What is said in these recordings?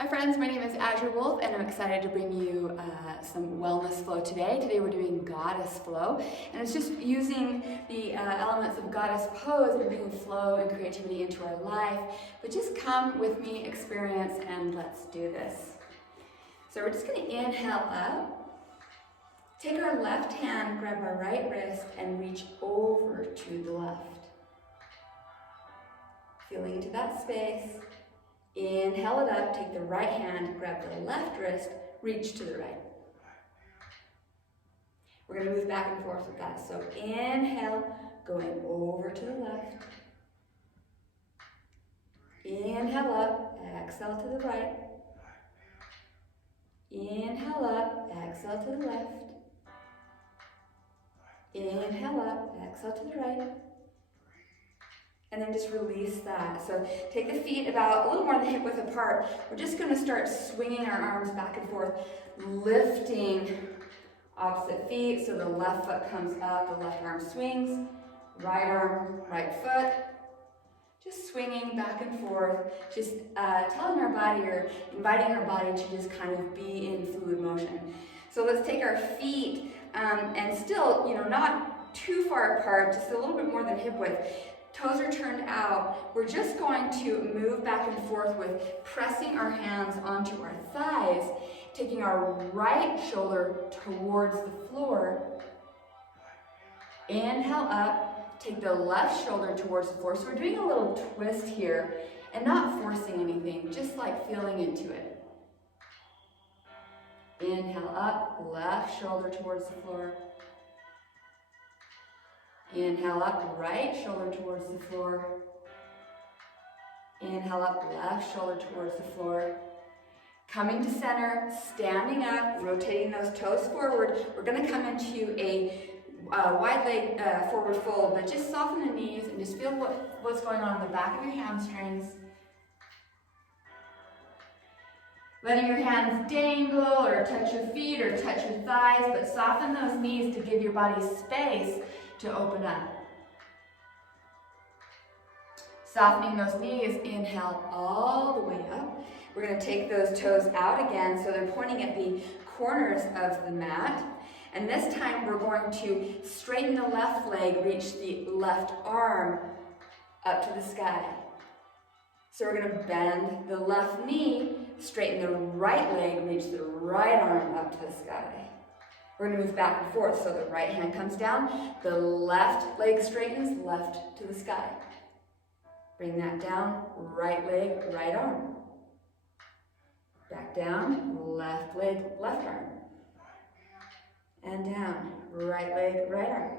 Hi friends, my name is Azure Wolf and I'm excited to bring you some wellness flow today. Today we're doing goddess flow, and it's just using the elements of goddess pose and bringing flow and creativity into our life. But just come with me, experience, and let's do this. So we're just going to inhale up, take our left hand, grab our right wrist, and reach over to the left. Feeling into that space. Inhale it up, take the right hand, grab the left wrist, reach to the right. We're going to move back and forth with that. So inhale, going over to the left. Inhale up, exhale to the right. Inhale up, exhale to the left. Inhale up, exhale to the right. And then just release that. So take the feet about a little more than hip width apart. We're just going to start swinging our arms back and forth, lifting opposite feet. So the left foot comes up, the left arm swings, right arm, right foot. Just swinging back and forth, just telling our body or inviting our body to just kind of be in fluid motion. So let's take our feet and still, not too far apart, just a little bit more than hip width. Toes are turned out. We're just going to move back and forth with pressing our hands onto our thighs, taking our right shoulder towards the floor. Inhale up, take the left shoulder towards the floor. So we're doing a little twist here and not forcing anything, just like feeling into it. Inhale up, left shoulder towards the floor. Inhale up, right shoulder towards the floor. Inhale up, left shoulder towards the floor. Coming to center, standing up, rotating those toes forward. We're going to come into a wide leg forward fold, but just soften the knees and just feel what's going on in the back of your hamstrings. Letting your hands dangle or touch your feet or touch your thighs, but soften those knees to give your body space to open up. Softening those knees, inhale all the way up. We're going to take those toes out again so they're pointing at the corners of the mat. And this time we're going to straighten the left leg, reach the left arm up to the sky. So we're going to bend the left knee, straighten the right leg, reach the right arm up to the sky. We're going to move back and forth, so the right hand comes down, the left leg straightens, left to the sky. Bring that down, right leg, right arm. Back down, left leg, left arm. And down, right leg, right arm.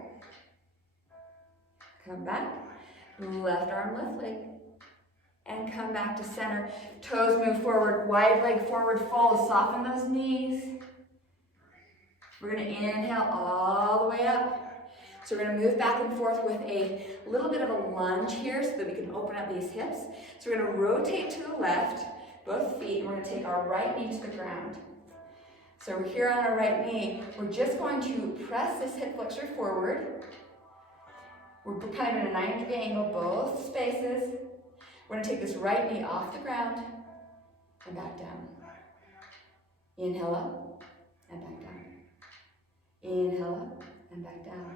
Come back, left arm, left leg. And come back to center. Toes move forward, wide leg forward fold, soften those knees. We're going to inhale all the way up. So we're going to move back and forth with a little bit of a lunge here so that we can open up these hips. So we're going to rotate to the left, both feet, and we're going to take our right knee to the ground. So we're here on our right knee. We're just going to press this hip flexor forward. We're kind of in a 90-degree angle, both spaces. We're going to take this right knee off the ground and back down. Inhale up and back down. Inhale up and back down.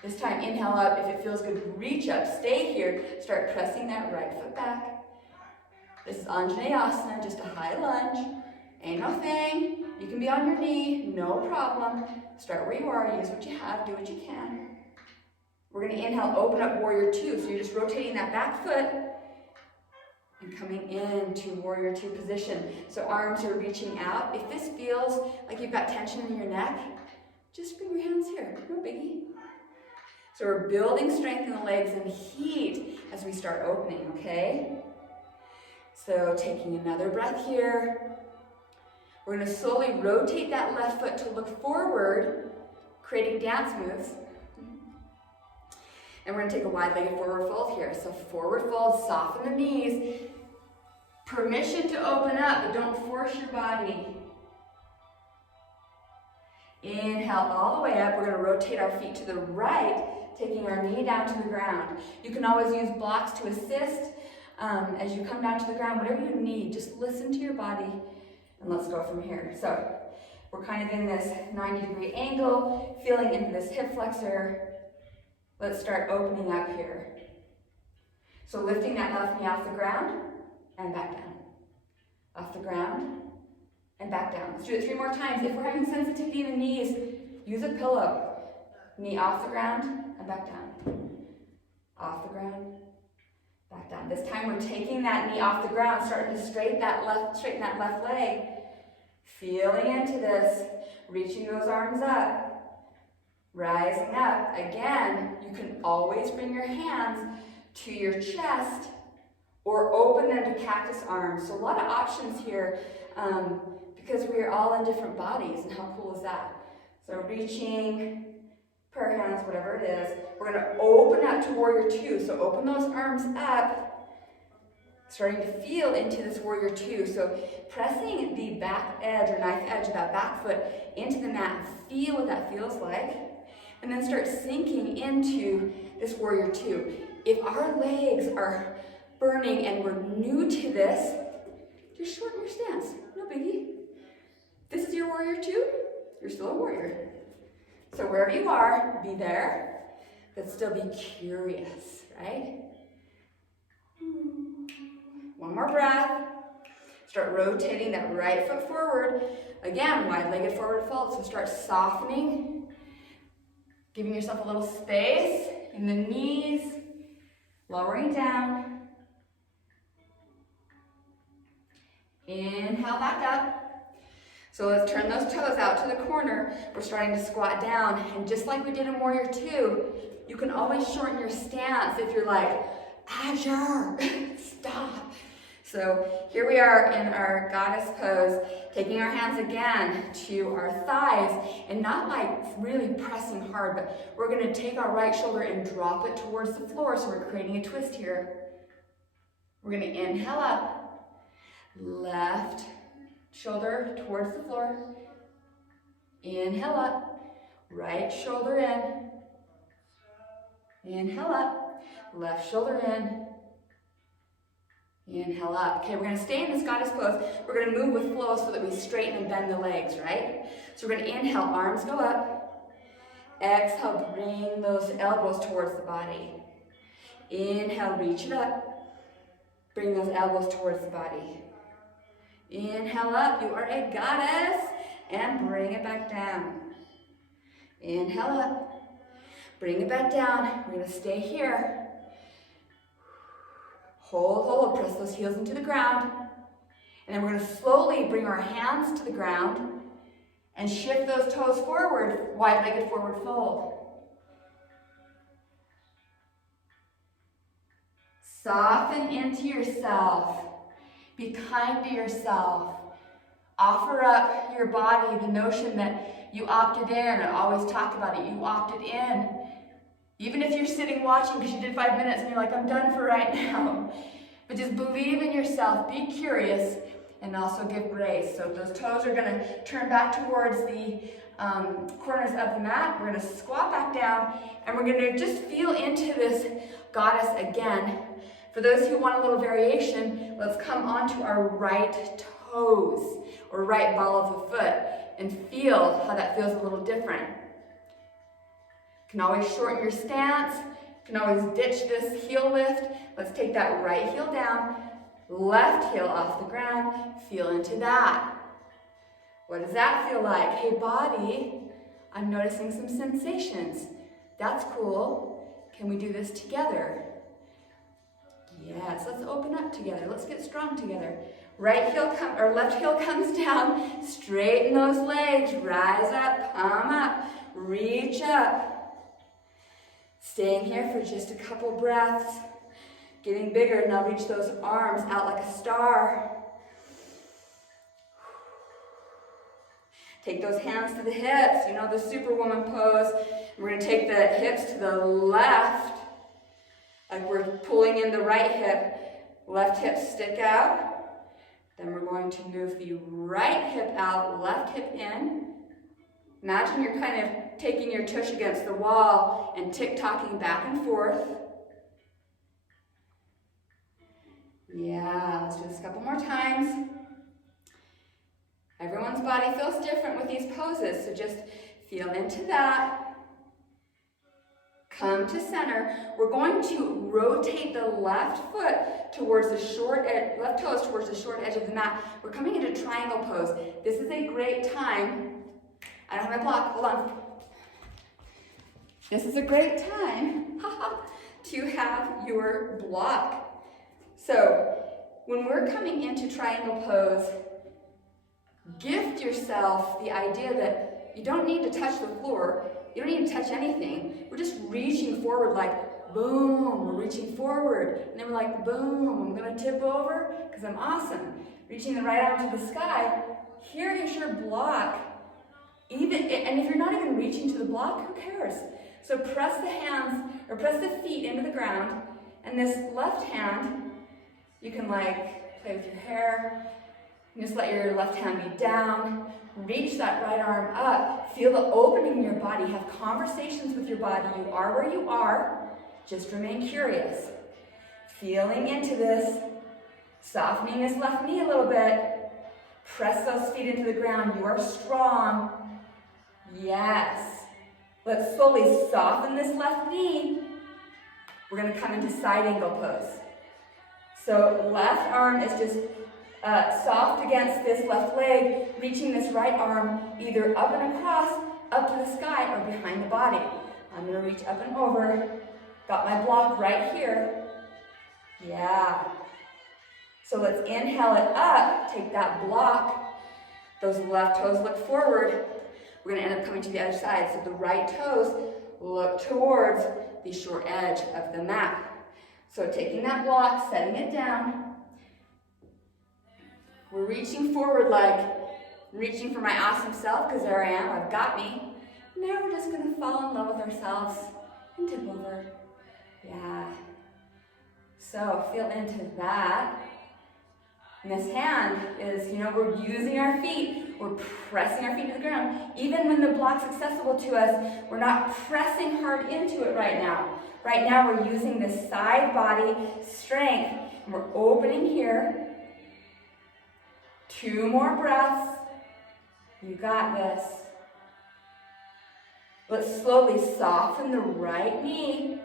This time, inhale up. If it feels good, reach up. Stay here. Start pressing that right foot back. This is Anjaneyasana, just a high lunge. Ain't no thing. You can be on your knee, no problem. Start where you are. Use what you have. Do what you can. We're going to inhale, open up Warrior Two. So you're just rotating that back foot and coming into Warrior Two position. So arms are reaching out. If this feels like you've got tension in your neck, just bring your hands here, no biggie. So we're building strength in the legs and heat as we start opening, okay? So taking another breath here. We're going to slowly rotate that left foot to look forward, creating dance moves. And we're going to take a wide-legged forward fold here. So forward fold, soften the knees. Permission to open up, but don't force your body. Inhale all the way up. We're going to rotate our feet to the right, taking our knee down to the ground. You can always use blocks to assist. as you come down to the ground, whatever you need, just listen to your body, and let's go from here. So we're kind of in this 90-degree angle, feeling into this hip flexor. Let's start opening up here. So lifting that left knee off the ground and back down. Off the ground and back down. Let's do it 3 more times. If we're having sensitivity in the knees, use a pillow. Knee off the ground and back down. Off the ground, back down. This time we're taking that knee off the ground, starting to straighten that left leg. Feeling into this, reaching those arms up, rising up. Again, you can always bring your hands to your chest or open them to cactus arms. So a lot of options here because we are all in different bodies, and how cool is that? So reaching, prayer hands, whatever it is. We're going to open up to warrior 2. So open those arms up, starting to feel into this warrior 2. So pressing the back edge or knife edge of that back foot into the mat. Feel what that feels like. And then start sinking into this warrior 2. If our legs are burning and we're new to this, just shorten your stance. No biggie. This is your warrior 2. You're still a warrior. So wherever you are, be there, but still be curious, right? One more breath. Start rotating that right foot forward. Again, wide-legged forward fold, so start softening, giving yourself a little space in the knees, lowering down. Inhale back up. So let's turn those toes out to the corner. We're starting to squat down. And just like we did in Warrior 2, you can always shorten your stance if you're like, Azure, stop. So here we are in our goddess pose, taking our hands again to our thighs, and not like really pressing hard, but we're gonna take our right shoulder and drop it towards the floor, so we're creating a twist here. We're gonna inhale up, left shoulder towards the floor. Inhale up, right shoulder in. Inhale up, left shoulder in. Inhale up. Okay, we're going to stay in this goddess pose. We're going to move with flow so that we straighten and bend the legs, right? So we're going to inhale, arms go up. Exhale, bring those elbows towards the body. Inhale, reach it up. Bring those elbows towards the body. Inhale up, you are a goddess, and bring it back down. Inhale up, bring it back down. We're going to stay here. Hold, press those heels into the ground. And then we're going to slowly bring our hands to the ground and shift those toes forward, wide-legged forward fold. Soften into yourself. Be kind to yourself. Offer up your body the notion that you opted in, and always talk about it. You opted in. Even if you're sitting watching because you did 5 minutes and you're like, I'm done for right now. But just believe in yourself. Be curious and also give grace. So those toes are going to turn back towards the corners of the mat. We're going to squat back down, and we're going to just feel into this goddess again. For those who want a little variation, let's come onto our right toes or right ball of the foot and feel how that feels a little different. You can always shorten your stance. You can always ditch this heel lift. Let's take that right heel down, left heel off the ground. Feel into that. What does that feel like? Hey, body, I'm noticing some sensations. That's cool. Can we do this together? Yes, let's open up together. Let's get strong together. Left heel comes down. Straighten those legs. Rise up, come up, reach up. Staying here for just a couple breaths. Getting bigger. Now reach those arms out like a star. Take those hands to the hips. You know the Superwoman pose. We're going to take the hips to the left. Like we're pulling in the right hip, left hip stick out. Then we're going to move the right hip out, left hip in. Imagine you're kind of taking your tush against the wall and tick-tocking back and forth. Yeah, let's do this a couple more times. Everyone's body feels different with these poses, so just feel into that. Come to center. We're going to rotate the left foot towards the short edge, left toes towards the short edge of the mat. We're coming into triangle pose. This is a great time. I don't have my block, hold on. This is a great time to have your block. So when we're coming into triangle pose, gift yourself the idea that you don't need to touch the floor. You don't need to touch anything. We're just reaching forward like, boom, we're reaching forward. And then we're like, boom, I'm gonna tip over because I'm awesome. Reaching the right arm to the sky. Here is your block. And if you're not even reaching to the block, who cares? So press the hands, or press the feet into the ground, and this left hand, you can like play with your hair. You just let your left hand be down. Reach that right arm up. Feel the opening in your body. Have conversations with your body. You are where you are. Just remain curious. Feeling into this. Softening this left knee a little bit. Press those feet into the ground. You are strong. Yes. Let's slowly soften this left knee. We're going to come into side angle pose. So left arm is just soft against this left leg, reaching this right arm either up and across, up to the sky, or behind the body. I'm going to reach up and over. Got my block right here. Yeah. So let's inhale it up. Take that block. Those left toes look forward. We're going to end up coming to the other side. So the right toes look towards the short edge of the mat. So taking that block, setting it down. We're reaching forward like reaching for my awesome self, because there I am, I've got me. Now we're just going to fall in love with ourselves and tip over. Yeah. So feel into that. And this hand is, we're using our feet. We're pressing our feet to the ground. Even when the block's accessible to us, we're not pressing hard into it right now. Right now we're using this side body strength. And we're opening here. 2 more breaths. You got this. Let's slowly soften the right knee.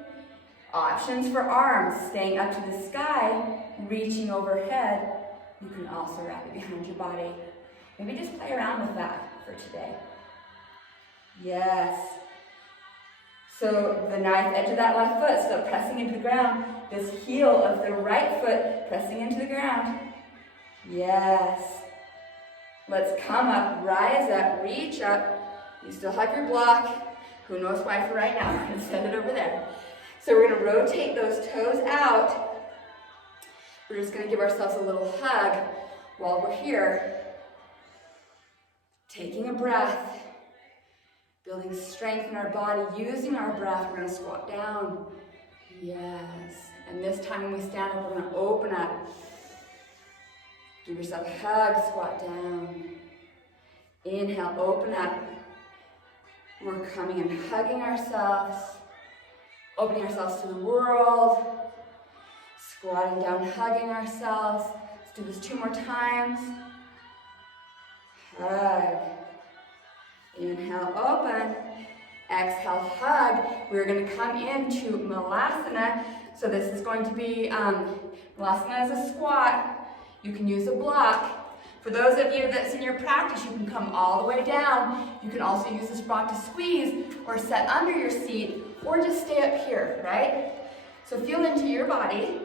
Options for arms, staying up to the sky, reaching overhead. You can also wrap it behind your body. Maybe just play around with that for today. Yes. So the knife edge of that left foot, still pressing into the ground. This heel of the right foot pressing into the ground. Yes. Let's come up, rise up, reach up. You still have your block. Who knows why for right now? I'm going to send it over there. So we're going to rotate those toes out. We're just going to give ourselves a little hug while we're here. Taking a breath. Building strength in our body, using our breath. We're going to squat down. Yes. And this time when we stand up, we're going to open up. Give yourself a hug, squat down. Inhale, open up. We're coming and hugging ourselves. Opening ourselves to the world. Squatting down, hugging ourselves. Let's do this 2 more times. Hug. Inhale, open. Exhale, hug. We're going to come into Malasana. So this is going to be, Malasana is a squat. You can use a block. For those of you that's in your practice, you can come all the way down. You can also use this block to squeeze or set under your seat or just stay up here, right? So feel into your body.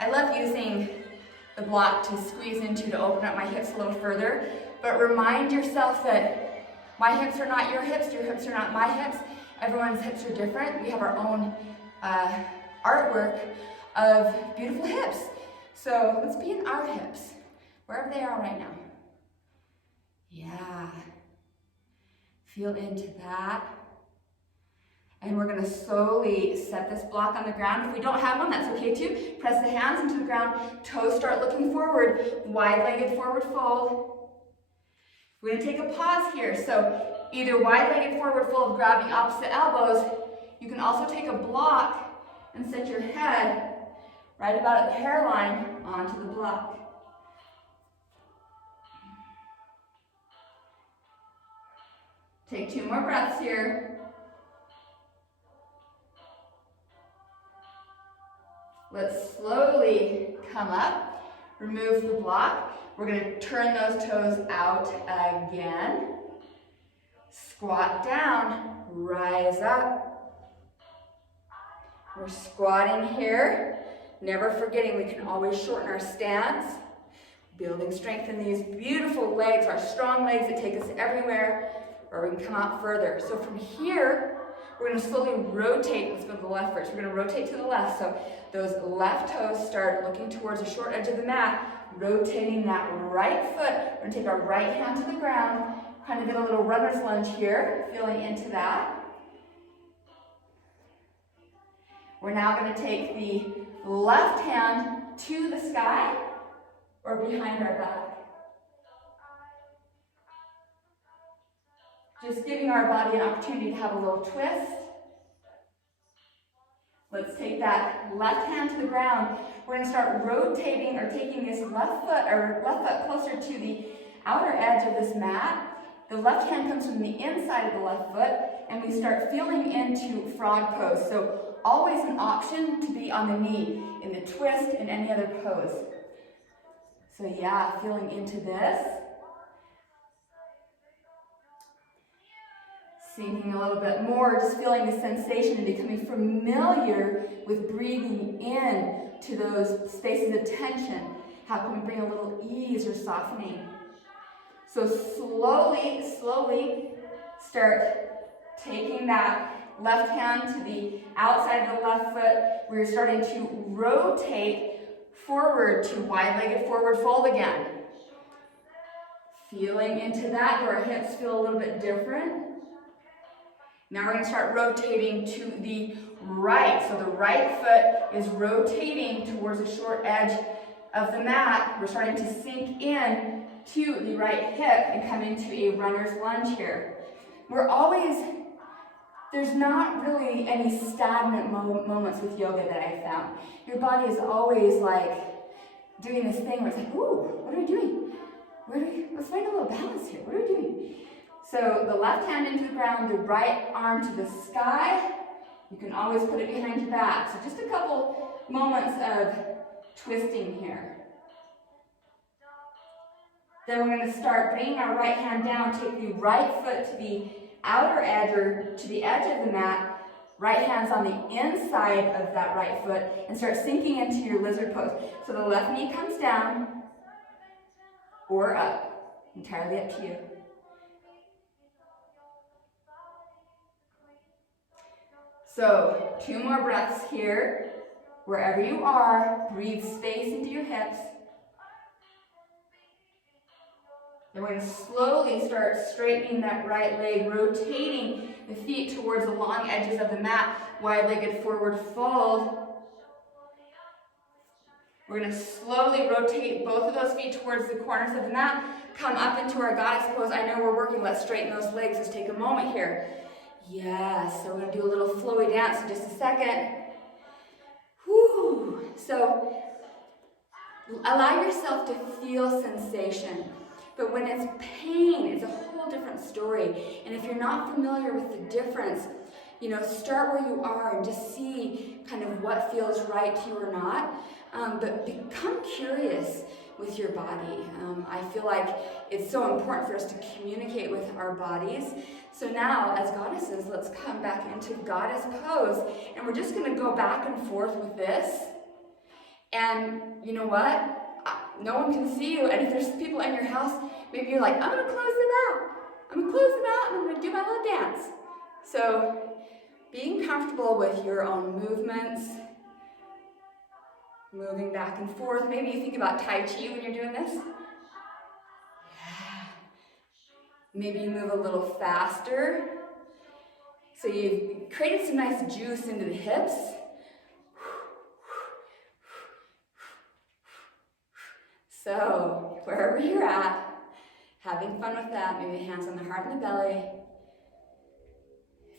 I love using the block to squeeze into to open up my hips a little further, but remind yourself that my hips are not your hips are not my hips. Everyone's hips are different. We have our own artwork of beautiful hips. So let's be in our hips, wherever they are right now. Yeah. Feel into that. And we're going to slowly set this block on the ground. If we don't have one, that's okay too. Press the hands into the ground. Toes start looking forward. Wide-legged forward fold. We're going to take a pause here. So either wide-legged forward fold, grabbing opposite elbows. You can also take a block and set your head right about at the hairline, onto the block. Take 2 more breaths here. Let's slowly come up, remove the block. We're going to turn those toes out again. Squat down, rise up. We're squatting here, never forgetting we can always shorten our stance. Building strength in these beautiful legs, our strong legs that take us everywhere, or we can come out further. So from here, we're going to slowly rotate. Let's go to the left first. We're going to rotate to the left. So those left toes start looking towards the short edge of the mat, rotating that right foot. We're going to take our right hand to the ground, kind of get a little runner's lunge here, feeling into that. We're now going to take the left hand to the sky or behind our back. Just giving our body an opportunity to have a little twist. Let's take that left hand to the ground. We're going to start rotating or taking this left foot closer to the outer edge of this mat. The left hand comes from the inside of the left foot, and we start feeling into frog pose. So always an option to be on the knee in the twist and any other pose. So yeah, feeling into this. Sinking a little bit more, just feeling the sensation and becoming familiar with breathing in to those spaces of tension. How can we bring a little ease or softening? So slowly start taking that left hand to the outside of the left foot. We're starting to rotate forward to wide-legged forward fold again. Feeling into that, do our hips feel a little bit different? Now we're going to start rotating to the right. So the right foot is rotating towards the short edge of the mat. We're starting to sink in to the right hip and come into a runner's lunge here. There's not really any stagnant moments with yoga that I found. Your body is always like doing this thing where it's like, ooh, what are we doing? Let's find a little balance here. What are we doing? So the left hand into the ground, the right arm to the sky. You can always put it behind your back. So just a couple moments of twisting here. Then we're going to start bringing our right hand down, take the right foot to the outer edge or to the edge of the mat. Right hand's on the inside of that right foot and start sinking into your lizard pose. So the left knee comes down or up, entirely up to you. So 2 more breaths here. Wherever you are, breathe space into your hips. Then we're going to slowly start straightening that right leg, rotating the feet towards the long edges of the mat, wide-legged forward fold. We're going to slowly rotate both of those feet towards the corners of the mat, come up into our goddess pose. I know we're working, let's straighten those legs. Let's take a moment here. Yes, so we're going to do a little flowy dance in just a second. Whew. So allow yourself to feel sensation. But when it's pain, it's a whole different story. And if you're not familiar with the difference, start where you are and just see kind of what feels right to you or not. But become curious with your body. I feel like it's so important for us to communicate with our bodies. So now, as goddesses, let's come back into goddess pose. And we're just going to go back and forth with this. And you know what? No one can see you. And if there's people in your house, maybe you're like, I'm going to close them out. I'm going to close them out and I'm going to do my little dance. So being comfortable with your own movements, moving back and forth. Maybe you think about Tai Chi when you're doing this. Yeah. Maybe you move a little faster. So you've created some nice juice into the hips. So wherever you're at, having fun with that. Maybe hands on the heart and the belly.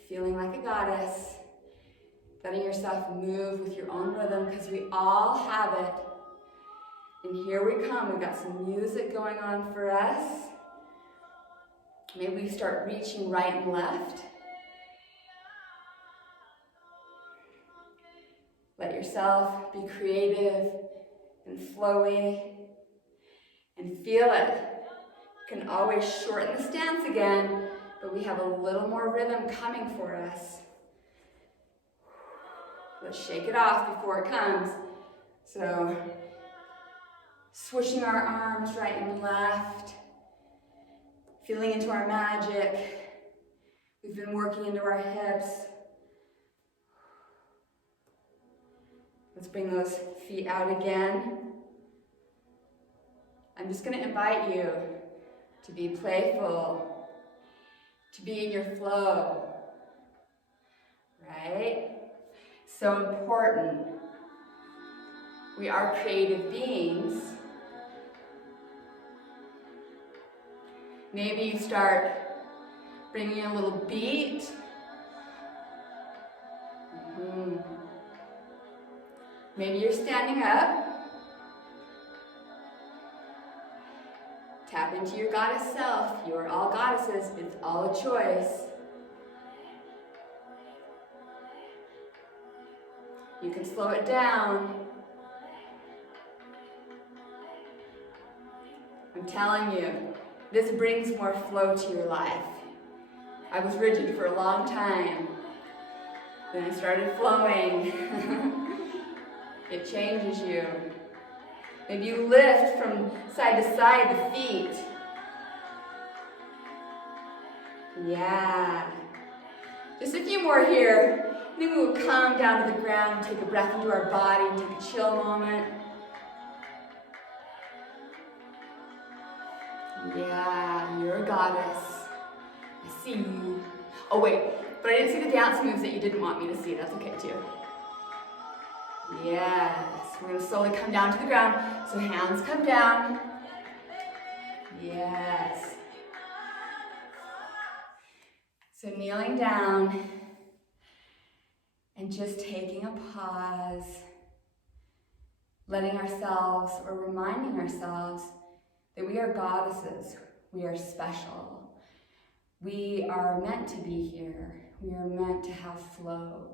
Feeling like a goddess. letting yourself move with your own rhythm, because we all have it. And here we come. We've got some music going on for us. Maybe we start reaching right and left. Let yourself be creative and flowy and feel it. You can always shorten the stance again, but we have a little more rhythm coming for us. Let's shake it off before it comes. So, swishing our arms right and left, feeling into our magic. We've been working into our hips. Let's bring those feet out again. I'm just going to invite you to be playful, to be in your flow, right? So important. We are creative beings. Maybe you start bringing a little beat. Maybe you're standing up. Tap into your goddess self. You are all goddesses. It's all a choice. You can slow it down. I'm telling you, this brings more flow to your life. I was rigid for a long time. Then I started flowing. It changes you. Maybe you lift from side to side the feet. Yeah. Just a few more here. Then we will come down to the ground, take a breath into our body, take a chill moment. Yeah, you're a goddess. I see you. Oh wait, but I didn't see the dance moves that you didn't want me to see. That's okay too. Yes, we're going to slowly come down to the ground. So hands come down. Yes. So kneeling down and just taking a pause, letting ourselves or reminding ourselves that we are goddesses. We are special. We are meant to be here. We are meant to have flow.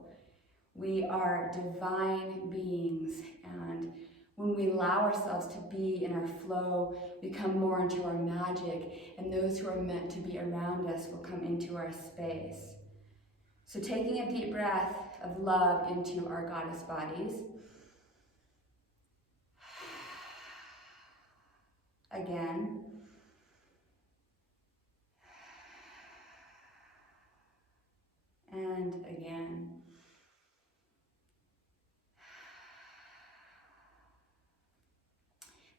We are divine beings, and when we allow ourselves to be in our flow, we come more into our magic, and those who are meant to be around us will come into our space. So taking a deep breath of love into our goddess bodies. Again. And again.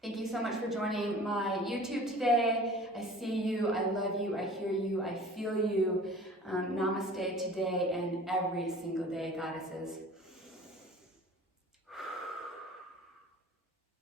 Thank you so much for joining my YouTube today. I see you, I love you, I hear you, I feel you. Namaste today and every single day, goddesses.